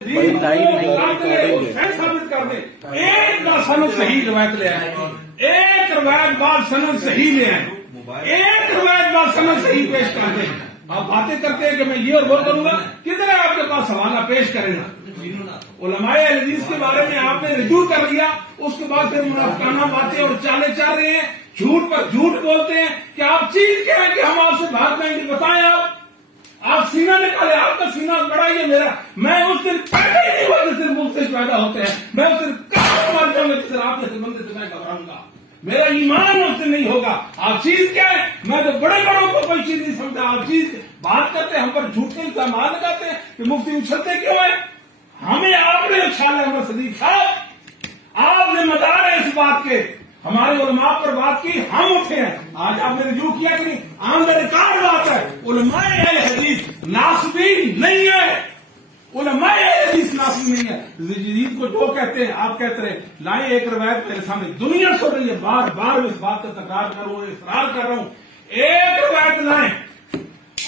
ثابت کر دیں ایک بار سند صحیح روایت لے آئے، ایک روایت بعد سند صحیح لے آئے، ایک روایت بعد سند صحیح پیش کر دیں۔ آپ باتیں کرتے ہیں کہ میں یہ اور وہ کروں گا، کدھر ہے آپ کے پاس حوالہ پیش کرے گا؟ علماء اہل حدیث کے بارے میں آپ نے رجوع کر لیا، اس کے بعد پھر منافقانہ باتیں اور چالیں چاہ رہے ہیں، جھوٹ پر جھوٹ بولتے ہیں کہ آپ چیز کیا ہے کہ ہم آپ سے بھاگ جائیں گے، بتائیں آپ سینہ نکالے، آپ کا سینہ بڑا ہی ہے میرا، میں اس دن پیدا ہی نہیں ہوا جس دن مختلف پیدا ہوتے ہیں، میں اس دن کہاں مر جاؤں گا جس دن آپ جیسے بندے سے میں گھبراؤں گا، میرا ایمان اس دن نہیں ہوگا۔ آپ چیز کیا ہے؟ میں تو بڑے بڑوں کو کوئی چیز نہیں سمجھا، آپ چیز بات کرتے ہیں، ہم پر جھوٹے الزامات لگاتے ہیں کہ مفتی اچھلتے کیوں ہیں؟ ہمیں آپ نے اچھالا ہے صدیق صاحب، آپ ذمہ دار ہیں اس بات کے، ہمارے علماء پر بات کی، ہم اٹھے ہیں، آج آپ نے رجوع کیا کہ نہیں؟ آمدن کار بات ہے، علماء اہل حدیث ناصبین نہیں ہے، علماء اہل حدیث ناصب نہیں ہے۔ جدید کو جو کہتے ہیں آپ کہتے ہیں، لائیں ایک روایت میرے سامنے، دنیا سن رہی ہے، بار بار اس بات کا تکرار کر رہا ہوں، اصرار کر رہا ہوں، ایک روایت لائیں۔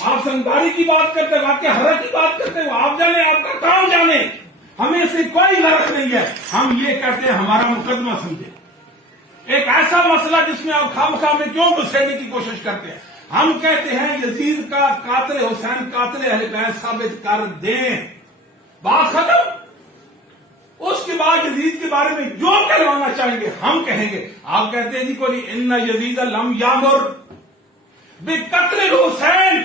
آپ سنگاری کی بات کرتے ہیں، واقعہ حرہ کی بات کرتے ہیں، وہ آپ جانے، آپ کا کام جانے، ہمیں سے کوئی غرض نہیں ہے، ہم یہ کہتے ہیں ہمارا مقدمہ سمجھے، ایک ایسا مسئلہ جس میں آپ خواہ میں کیوں گھسیڑنے کی کوشش کرتے ہیں؟ ہم کہتے ہیں یزید کا قاتل حسین قاتل اہل بیت ثابت کر دیں، بات ختم۔ اس کے بعد یزید کے بارے میں جو کہلوانا چاہیں گے ہم کہیں گے۔ آپ کہتے ہیں جی کوئی ان یزید لم یامر بقتل الحسین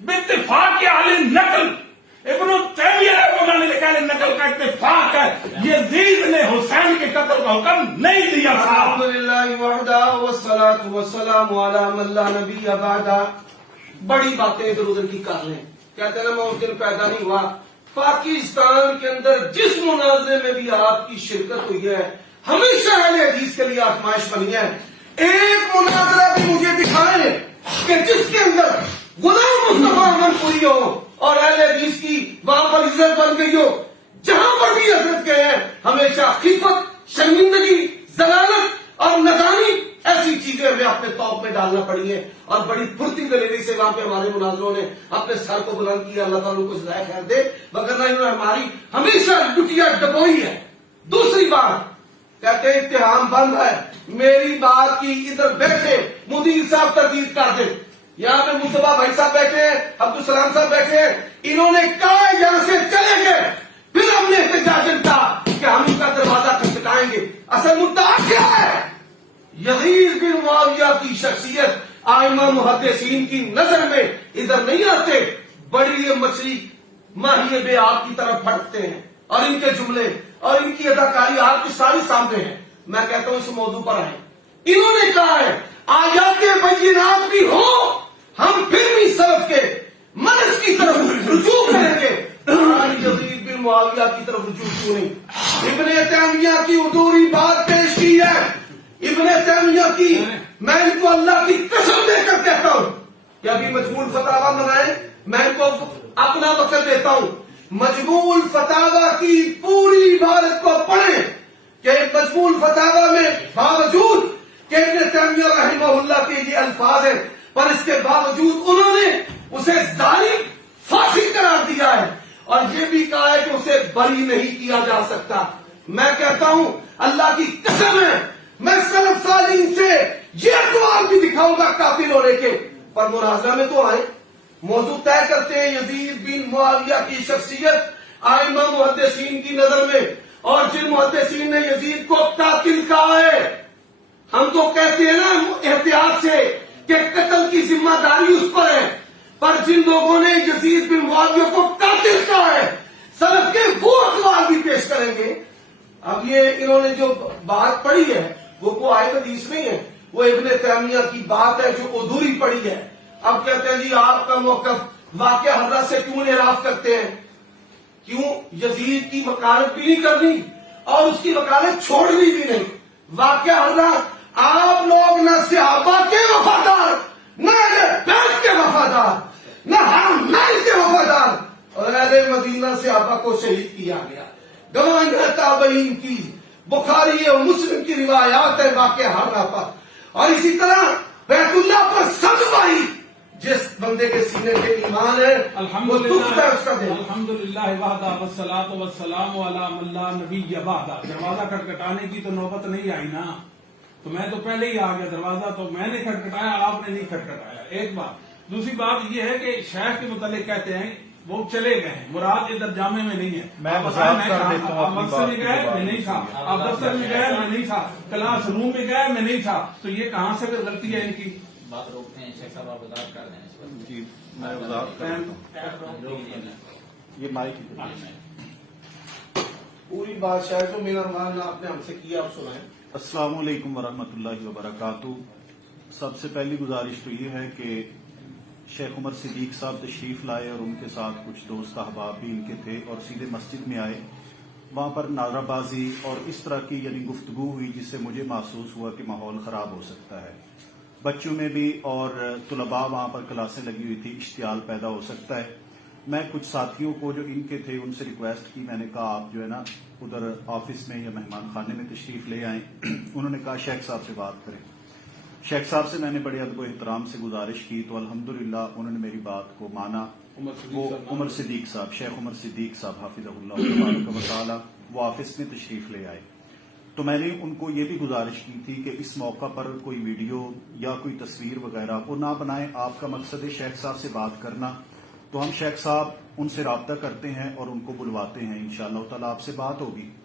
باتفاق اہل نقل، ابن تیمیہ رحمہ نے لکھا ہے نقل کا اتفاق ہے، یزید نے حسین کے قتل کا حکم نہیں دیا تھا۔ الحمدللہ وحدہ والصلاة والسلام علی من لا نبی بعدہ۔ بڑی باتیں ادھر ادھر کی کر لیں، کہتے ہیں نا میں اس دن پیدا نہیں ہوا۔ پاکستان کے اندر جس مناظرے میں بھی آپ کی شرکت ہوئی ہے، ہمیشہ اہل حدیث کے لیے آزمائش بنی ہے۔ ایک مناظرہ بھی مجھے دکھائیں کہ جس کے اندر غلام مصطفیٰ امن پوری ہو اور اہل حدیث کی وہاں پر عزت بن گئی ہو۔ جہاں پر بھی حضرت گئے ہیں ہمیشہ خفت، شرمندگی، ضلالت اور ندانی ایسی چیزیں ہمیں اپنے توپ میں ڈالنا پڑی ہیں، اور بڑی پھرتی دلیری سے وہاں پہ ہمارے مناظروں نے اپنے سر کو بلند کیا۔ اللہ تعالیٰ کو جزائے خیر دے، وگرنہ انہوں نے ہماری ہمیشہ لٹیا ڈبوئی ہے۔ دوسری بات کہتے ہیں اتہام بند ہے، میری بات کی ادھر بیٹھے مدیر صاحب تردید کر دیں، یہاں پہ مصطفیٰ بھائی صاحب بیٹھے ہیں، عبدالسلام صاحب بیٹھے ہیں، انہوں نے کہا یہاں سے چلے گئے، پھر ہم نے احتجاج کہا کہ ہم ان کا دروازہ کھٹکھٹائیں گے۔ اصل مدعا کیا ہے؟ یزید بن معاویہ کی شخصیت ائمہ محدثین کی نظر میں ادھر نہیں آتے، بڑی یہ مچھلی ماہی بے آب کی طرف پھٹکتے ہیں، اور ان کے جملے اور ان کی اداکاری آپ کی ساری سامنے ہے۔ میں کہتا ہوں اس موضوع پر آئیں، انہوں نے کہا ہے آیات بینات بھی ہو ہم پھر بھی سلف کے منہج کی طرف رجوع کریں گے، یزید بن معاویہ کی طرف رجوع کیوں نہیں؟ ابن تیمیہ کی ادھوری بات پیش کی ہے، ابن تیمیہ کی، میں ان کو اللہ کی قسم دے کر کہتا ہوں کہ ابھی مجموع الفتاوی منائیں، میں ان کو اپنا وقت دیتا ہوں، مجموع الفتاوی کی پوری عبارت کو پڑھیں کہ مجموع الفتاوی میں باوجود کہ ابن تیمیہ رحمہ اللہ کے یہ الفاظ ہیں، پر اس کے باوجود انہوں نے اسے ظالم فاسق قرار دیا ہے، اور یہ بھی کہا ہے کہ اسے بری نہیں کیا جا سکتا۔ میں کہتا ہوں اللہ کی قسم ہے، میں سلف صالحین سے یہ اقوال بھی دکھاؤں گا قاتل ہونے کے، پر مناظرہ میں تو آئے، موضوع طے کرتے ہیں یزید بن معاویہ کی شخصیت ائمہ محدثین کی نظر میں، اور جن محدثین نے یزید کو قاتل کہا ہے، ہم تو کہتے ہیں نا احتیاط سے کہ قتل کی ذمہ داری اس پر ہے، پر جن لوگوں نے یزید بن معاویہ کو قاتل کہا ہے سلف کے وہ اقوال بھی پیش کریں گے۔ اب یہ انہوں نے جو بات پڑھی ہے وہ کوئی آیت حدیث نہیں ہے، وہ ابن تیمیہ کی بات ہے جو ادھوری پڑی ہے۔ اب کہتے ہیں جی آپ کا موقف واقعہ حرہ سے کیوں انحراف کرتے ہیں؟ کیوں یزید کی وکالت بھی نہیں کرنی اور اس کی وکالت چھوڑنی بھی نہیں؟ واقعہ حرہ آپ لوگ نہ صحابہ کے وفادار، نہ بیت کے وفادار، نہ حرمین کے وفادار، اور اہل مدینہ صحابہ کو شہید کیا گیا۔ گواہیاں تابعین کی، بخاری اور مسلم کی روایات ہے واقعہ حرہ پر، اور اسی طرح بیت اللہ پر سب گواہی जिस बंदे के सीने पे ईमान है वो दुख है उसका दिल। अल्हम्दुलिल्लाह वहदा वस्सलातु वस्सलामु अला मन ला नबिय्य बअदा। दरवाजा खटखटाने की तो नौबत नहीं आई ना, तो मैं तो पहले ही आ गया। दरवाजा तो मैंने खटखटाया, आपने नहीं खटखटाया। एक बात। दूसरी बात ये है कि शेख के मुतालिक कहते हैं वो चले गए हैं, मुराद इधर जामे में नहीं है। मैं आप मजाक बताएं, कर देता हूं आप अपनी मकसद में बात गए के मैं नहीं था, आप दफ्तर में गए मैं नहीं था, क्लास रूम में गए मैं नहीं था, तो ये कहाँ से फिर गलती है इनकी? बात रोकते हैं शेख साहब, आप वजाहत कर दें इस पर। जी मैं वजाहत कर ये माइक पूरी बात शायद तो मेरा मान आपने हमसे किया, आप सुनाएं। अस्सलाम वालेकुम वरहमतुल्लाहि वबरकातुहू। सबसे पहली गुजारिश तो ये है कि शेख उमर सिद्दीक साहब तशरीफ लाए और उनके साथ कुछ दोस्त अहबाब भी इनके थे और सीधे मस्जिद में आए। वहां पर नाराबाजी और इस तरह की यानी गुफ्तगू हुई जिससे मुझे महसूस हुआ कि माहौल खराब हो सकता है। बच्चों में भी और तुलबा वहां पर क्लासें लगी हुई थी, इश्तियाल पैदा हो सकता है। मैं कुछ साथियों को जो इनके थे उनसे रिक्वेस्ट की, मैंने कहा आप जो है ना उधर ऑफिस में या मेहमान खाने में तशरीफ ले आए। उन्होंने कहा शेख साहब से बात करें। शेख साहब से मैंने बड़े अदब एहतराम से गुजारिश की तो अल्हम्दुलिल्लाह उन्होंने मेरी बात को माना। वो उमर सिद्दीक साहब, शेख उमर सिद्दीक साहब हाफिज़हुल्लाह तबारक व तआला, वो ऑफिस में तशरीफ ले आए। तो मैंने उनको ये भी गुजारिश की थी कि इस मौका पर कोई वीडियो या कोई तस्वीर वगैरह वो ना बनाएं। आपका मकसद है शेख साहब से बात करना, तो हम शेख साहब उनसे राब्ता करते हैं और उनको बुलवाते हैं, इंशाअल्लाह ताला आपसे बात होगी।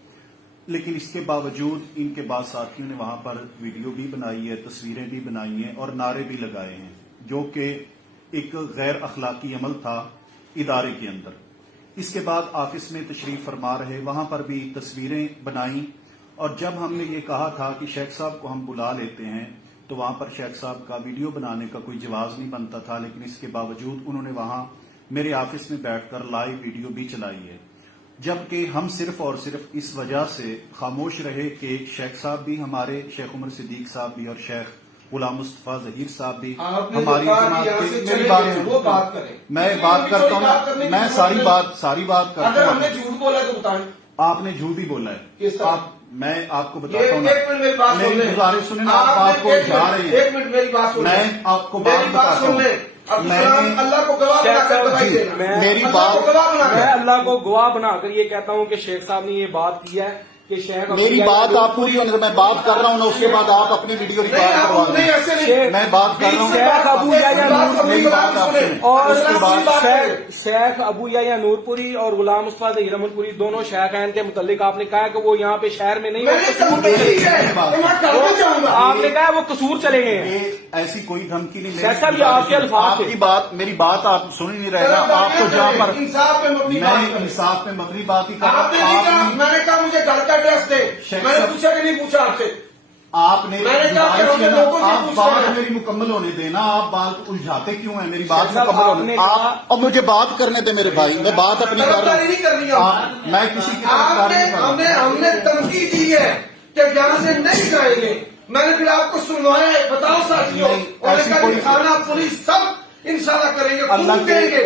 लेकिन इसके बावजूद इनके बाद साथियों ने वहां पर वीडियो भी बनाई है, तस्वीरें भी बनाई हैं और नारे भी लगाए हैं, जो कि एक गैर अखलाकी अमल था इदारे के अंदर। इसके बाद ऑफिस में तशरीफ फरमा रहे, वहां पर भी तस्वीरें बनाई और जब हमने ये कहा था कि शेख साहब को हम बुला लेते हैं तो वहां पर शेख साहब का वीडियो बनाने का कोई जवाब नहीं बनता था। लेकिन इसके बावजूद उन्होंने वहां मेरे ऑफिस में बैठकर लाइव वीडियो भी चलाई है, जबकि हम सिर्फ और सिर्फ इस वजह से खामोश रहे कि शेख साहब भी हमारे, शेख उमर सिद्दीक साहब भी और शेख गुलाम मुस्तफा जहीर साहब भी हमारी जमात के। मेरी बात सुनो, मैं बात करता हूँ, मैं सारी बात करता अगर हूँ। हमने झूठ बोला तो बताएं। आपने झूठ ही बोला है। किस तरह? आप, मैं आपको बताता हूँ ना, एक मिनट मेरी बात सुन मेरी ले। गुजारिश सुने ना, आप बात को जा रहे हैं। एक मिनट मेरी बात सुन ले। मैं आपको मेरी बात सुन ले। मैंने अल्लाह को गवाह बनाकर दवाई जी, देना। मेरी अल्लाह को बात- गवाह बनाकर। मैं अल्लाह को गवाह बनाकर ये कहता हूँ कि शेख साहब ने ये बात की है कि शेख मेरी बात आप पूरी, अगर मैं बात कर रहा हूँ ना उसके बाद आप अपनी वीडियो नहीं, रिकॉर्ड आप करवा नहीं, दें। ऐसे नहीं। मैं बात कर रहा हूँ। शेख अबू याया नूर, मेरी बात आप सुनें। और उसके बाद शेख अबू याया नूरपुरी और गुलाम मुस्तफा हिरमनपुरी दोनों शेख हैं। इनके मुतालिक आपने कहा कि वो यहाँ पे शहर में नहीं, वो मैंने कसूर धमकी चले दी है, तो मैं करना चाहूंगा। आपने कहा वो कसूर चले गए हैं। ये ऐसी कोई धमकी नहीं। शेख साहब, ये आपके अल्फाज थे। आपकी बात, मेरी बात आप सुन ही नहीं रहे ना। आपको जहाँ पर इंसाफ पे मबनी बात मैं करें। इंसाफ में मबनी बात ही कर रहा आपने नहीं कहा, हूँ। मैंने कहा मुझे घर का एड्रेस दे। शेख मैंने साहब- पूछा कि नहीं पूछा आपसे। आपने मैंने कहा कि गुजारिश हमने की ना, लोगों से आप पूछा बात है। मेरी मुकम्मल होने देना। आप बात उलझाते क्यों हैं? मेरी बात शेख साहब, मुकम्मल होने आपने आप अब मुझे बात करने दे मेरे भाई, मैं बात अपनी कर रहा तरफदारी नहीं करनी है। हूँ। मैं किसी की तरफदारी नहीं कर रहा। हमने धमकी दी है कि यहाँ से नहीं जाएंगे। मैंने फिर आपको सुनवाया है, बताओ साथियों। नहीं, और ऐसी इसका कोई- थाना पुलिस सब इंशाल्लाह करेंगे, अल्लाह खूब करेंगे।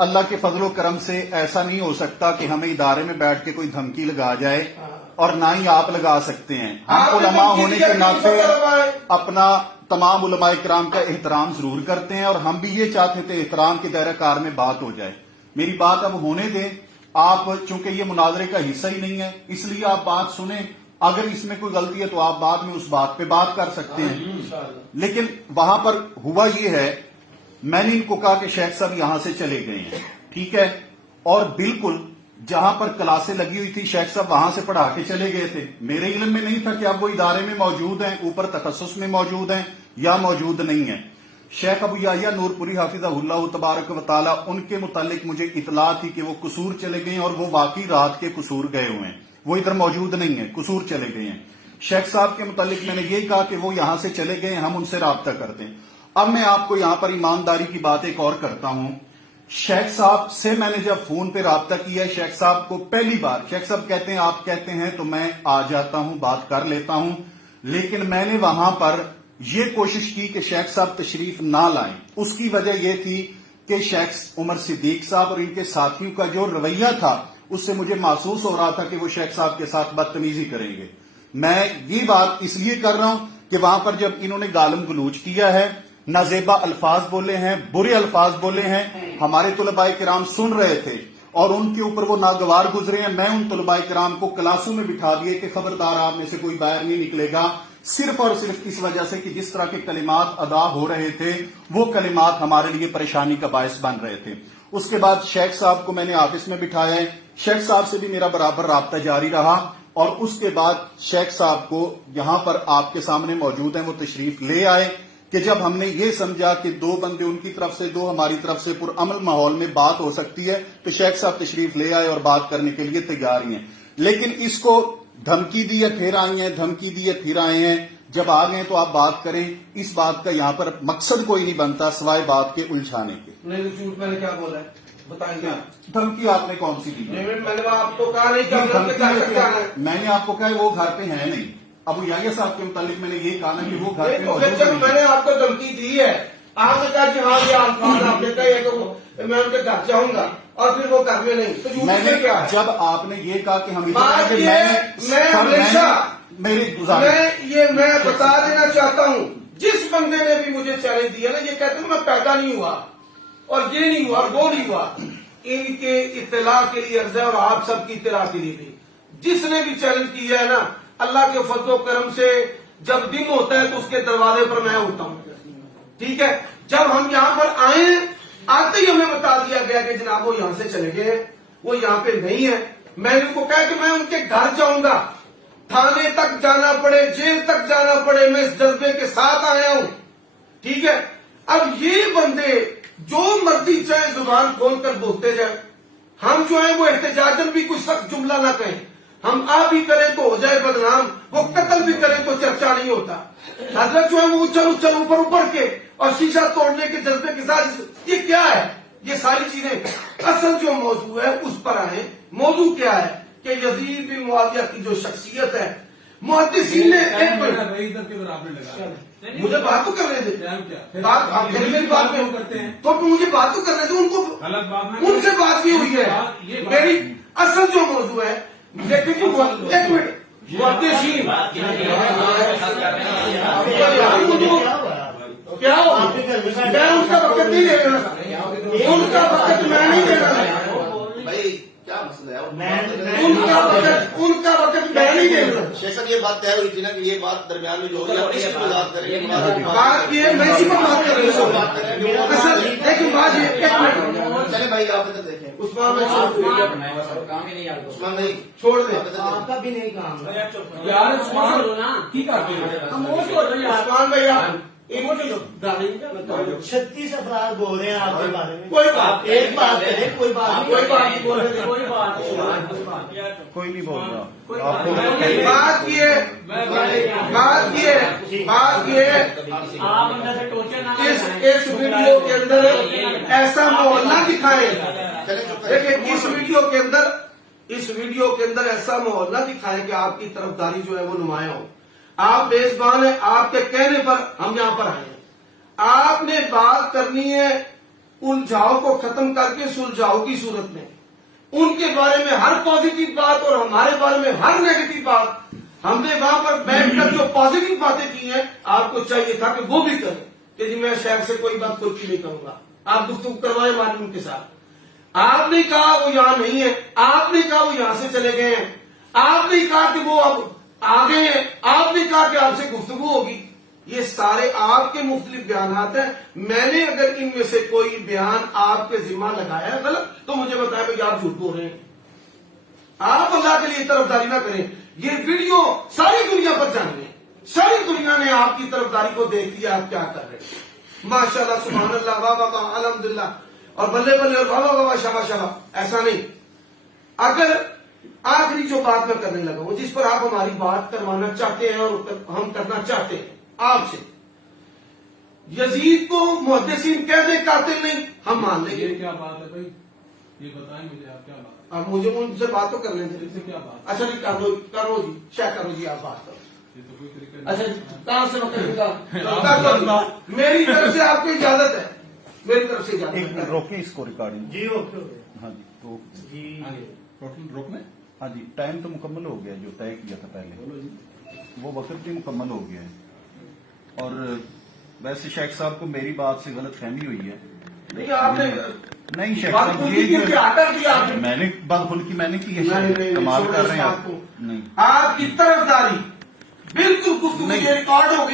अल्लाह के फजलो करम से ऐसा नहीं हो सकता कि हमें इदारे में बैठ के कोई धमकी लगा जाए, और ना ही आप लगा सकते हैं। हम आपने उलमा धमकी होने दी है, के नाते किसी को करवाए। अपना तमाम उलमाए किराम का एहतराम जरूर करते हैं, और हम भी ये चाहते थे एहतराम के दायरा कार में बात हो जाए। मेरी बात अब होने दें। आप चूंकि ये मुनाजरे का हिस्सा ही नहीं है, इसलिए आप बात सुने। अगर इसमें कोई गलती है तो आप बाद में उस बात पे बात कर सकते हैं। लेकिन वहां पर हुआ ये है, मैंने इनको कहा कि शेख साहब यहां से चले गए हैं, ठीक है, और बिल्कुल जहां पर क्लासें लगी हुई थी शेख साहब वहां से पढ़ा के चले गए थे। मेरे इल्म में नहीं था कि अब वो इदारे में मौजूद हैं, ऊपर तखस्सुस में मौजूद हैं या मौजूद नहीं है। शेख अबू याया नूरपुरी हाफिज़हुल्लाह तबारक व तआला, उनके मुतालिक मुझे इतला थी कि वो कसूर चले गए हैं, और वो वाकई रात के कसूर गए हुए हैं। वो इधर मौजूद नहीं है, कसूर चले गए हैं। शेख साहब के मुतालिक मैंने ये कहा कि वो यहां से चले गए, हम उनसे राब्ता करते हैं। अब मैं आपको यहां पर ईमानदारी की बात एक और करता हूं। शेख साहब से मैंने जब फोन पे राब्ता किया, शेख साहब को पहली बार शेख साहब कहते हैं आप कहते हैं तो मैं आ जाता हूं, बात कर लेता हूं। लेकिन मैंने वहां पर यह कोशिश की कि शेख साहब तशरीफ ना लाएं। उसकी वजह यह थी कि शेख उमर सिद्दीक साहब और इनके साथियों का जो रवैया था, उससे मुझे महसूस हो रहा था कि वो शेख साहब के साथ बदतमीजी करेंगे। मैं ये बात इसलिए कर रहा हूं कि वहां पर जब इन्होंने गालम गलूच किया है नाजेबा अल्फाज बोले हैं, बुरे अल्फाज बोले हैं। हमारे तुलबाए किराम सुन रहे थे और उनके ऊपर वो नागवार गुजरे हैं। मैं उन तुलबाए किराम को क्लासों में बिठा दिए कि खबरदार आप में से कोई बाहर नहीं निकलेगा, सिर्फ और सिर्फ इस वजह से कि जिस तरह के कलिमात अदा हो रहे थे वो कलिमात हमारे लिए परेशानी का बायस बन रहे थे। उसके बाद शेख साहब को मैंने ऑफिस में बिठाया है, शेख साहब से भी मेरा बराबर राब्ता जारी रहा और उसके बाद शेख साहब को यहां पर आपके सामने मौजूद हैं, वो तशरीफ ले आए कि जब हमने ये समझा कि दो बंदे उनकी तरफ से दो हमारी तरफ से पुरअमल माहौल में बात हो सकती है तो शेख साहब तशरीफ ले आए और बात करने के लिए तैयार ही हैं। लेकिन इसको धमकी दी है फिर आई हैं, धमकी दी है फिर आए हैं। जब आ गए तो आप बात करें, इस बात का यहाँ पर मकसद कोई नहीं बनता सिवाय बात के उलझाने के। नहीं तो झूठ मैंने क्या बोला है बताइए। धमकी आपने कौन सी दी? मैंने आपको कहा नहीं कि हम लोग के घर तक जाना है। मैंने आपको कहा वो घर पे है नहीं। अबू याहिया साहब के मुतालिक मैंने ये कहा ना कि वो घर पे तो मौजूद जब नहीं। मैंने आपको धमकी दी है, आपने कहा कि हाँ ये अल्फाज आपने कहे है कि मैं उनके घर जाऊंगा और फिर वो घर में नहीं, तो झूठ मैंने से क्या है? जब आपने ये कहा कि हम बात ये मैं हमेशा मेरी गुजारिश मैं बता देना चाहता हूँ, जिस बंदे ने भी मुझे चैलेंज दिया ना, ये कहते हैं मैं पैदा नहीं हुआ और ये नहीं हुआ और वो नहीं हुआ, इनके इत्तला के लिए अर्ज है और आप सबकी इत्तला के लिए भी। जिसने भी चैलेंज किया है ना, अल्लाह के फजलो करम से जब दिन होता है तो उसके दरवाजे पर मैं होता हूँ, ठीक है। जब हम यहाँ पर आए, आते ही हमें बता दिया गया कि जनाब वो यहाँ से चले गए, वो यहाँ पे नहीं है। मैंने उनको कहा कि मैं उनके घर जाऊंगा, थाने तक जाना पड़े, जेल तक जाना पड़े, मैं इस जज्बे के साथ आया हूं, ठीक है। अब ये बंदे जो मर्जी चाहे जुबान खोलकर बोलते जाए, हम जो है वो एहतजाजन भी कुछ सख्त जुमला ना कहें, हम आ भी करें तो हो जाए बदनाम, वो कत्ल भी करें तो चर्चा नहीं होता। हजरत जो है वो उछल उछल ऊपर ऊपर के और शीशा तोड़ने के जज्बे के साथ, ये क्या है? ये सारी चीजें असल जो मौजू है उस पर आए। मौजू क्या है कि यजीद बिन मुआविया की जो शख्सियत है, मुहद्दिसीन ने एक मिनट मुझे बात तो करने दे, बात आप मेरी बात में करते हैं तो मुझे बात तो करने दो, उनको उनसे बात भी हुई है। मेरी असल जो मौजू है, लेकिन एक मिनट मुहद्दिसीन क्या हो, मैं उनका वक्त नहीं ले रहा, उनका वक्त मैं नहीं ले रहा भाई क्या मसला है? उनका वक्त मैं नहीं दे रहा। शेख साहब ये बात तय हुई थी ना कि ये बात दरमियान में जो होगी आप इसी पर बात करेंगे। बात ये मैं इसी पर बात कर रही हूँ। असल लेकिन बात ये, एक मिनट चले भाई आप इधर देखें। उस्मान भाई छोड़ दे, काम ही नहीं आता। उस्मान भाई छोड़ दे, आपका भी नहीं काम। यार उस्मान की करते हैं? उस्मान भाई आप 36 अफराद बोल रहे हैं आपके बारे में। कोई बात एक बात करें, कोई बात कोई बात नहीं बोल रहे, कोई बात कोई नहीं बोल रहा बात ये आप अंदर से टोचर ना इस वीडियो के अंदर ऐसा माहौल ना दिखाए। चले चुप देखिए इस वीडियो के अंदर ऐसा माहौल ना दिखाए कि आपकी तरफदारी जो है वो नुमाया हो। आप बेजबान है, आपके कहने पर हम यहाँ पर आए हैं। आपने बात करनी है उलझाव को खत्म करके सुलझाव की सूरत में, उनके बारे में हर पॉजिटिव बात और हमारे बारे में हर नेगेटिव बात। हमने वहां पर बैठकर जो पॉजिटिव बातें की हैं, आपको चाहिए था कि वो भी करें कि जी मैं शहर से कोई बात कोई नहीं करूंगा। आप गुफ्तगू करवाए मालूम उनके साथ। आपने कहा वो यहां नहीं है, आपने कहा वो यहां से चले गए हैं, आपने कहा कि वो अब आ गए हैं, आपने कहा कि आपसे गुफ्तगू होगी। ये सारे आपके मुख्तलिफ बयानात हैं। मैंने अगर इनमें से कोई बयान आपके जिम्मा लगाया है गलत तो मुझे बताया कि आप झूठ बोल रहे हैं। आप अल्लाह के लिए तरफदारी ना करें। ये वीडियो सारी दुनिया पर जानिए, सारी दुनिया ने आपकी तरफदारी को देख लिया, आप क्या कर रहे हैं। माशाल्लाह, सुभान अल्लाह, वाह वाह वाह, अल्हम्दुलिल्लाह और बल्ले बल्ले और वाह वाह वाह, शाबाश शाबाश। ऐसा नहीं। अगर आखिरी जो बात मैं करने लगा हूं, जिस पर आप हमारी बात करवाना चाहते हैं और हम करना चाहते हैं आपसे, यजीद को मुहद्दिसीन कह दे कातिल नहीं, हम मान लेंगे। ये क्या बात है भाई, ये बताएं मुझे, आप क्या बात अब मुझे उनसे बात तो करने दे। इससे क्या बात? अच्छा जी, करो जी, शेयर करो जी, आप बात करो। ये तो कोई तरीका अच्छा कहां से मैं मेरी तरफ से आपको इजाजत है, मेरी तरफ से एक मिनट इजाजत है। रोके इसको रिकॉर्डिंग। जी ओके हाँ जी, तो जी टोटल रोकने हाँ जी, टाइम तो मुकम्मल हो गया जो तय किया था पहले, वो वक्त भी मुकम्मल हो गया है। और वैसे शेख साहब को मेरी बात से गलत फहमी हुई है। नहीं आपने नहीं शेख बात साहब, खुलकी की क्या कर दिया आपने? मैंने बात खुल की मैंने की है। नहीं, नहीं, कमाल छोड़ो कर इस रहे हैं बात आप। को। नहीं आपकी तरफदारी बिल्कुल गुफ्तगू नहीं। ये रिकॉर्ड होगी।